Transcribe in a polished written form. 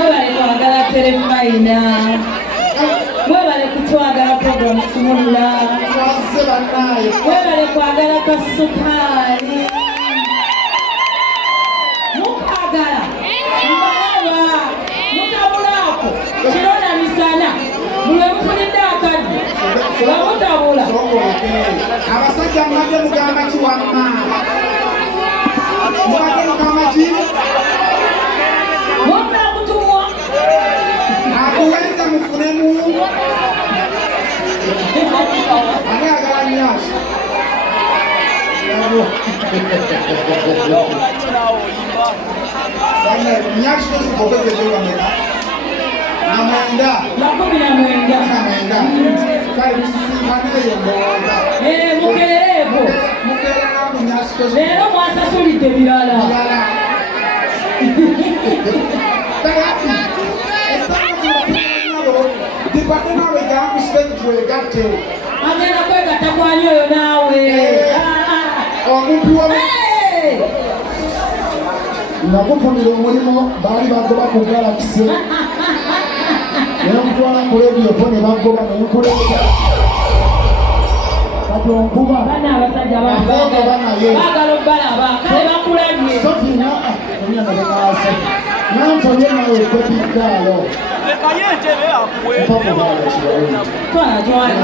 mwebale kwagala terefayina mwebale kutwagala programu Sumulula mwebale kwagala kasukaali mukagala mbalaba mutabulaako kirona misana bwe mufulidde akadde bamutabula abasajja mubadde mugamba ki wamma mubadde mugamba ki wamala kutumwa akuwenze mufunemu ani agala nyasi nyasi tozikobezezewameka namwenda kale tusisinkanireyo ndowooza mukereevo leero mwasasulidde birala dipate nawe gamusiteni twegatte agenda kwegatta kwani oyo naawe omuntu nakufunira omulimu baali bagoba ku galakisi nemutwala ku lediyopo ne bagoba nenkuleeta kati onkuba bana abasajja baagala obbalaba kale bakulabye sotina onyamabekaase nantonye nawe kwebiddaalo Lekaye ntebe akuwe. mpaka baala kibawo twala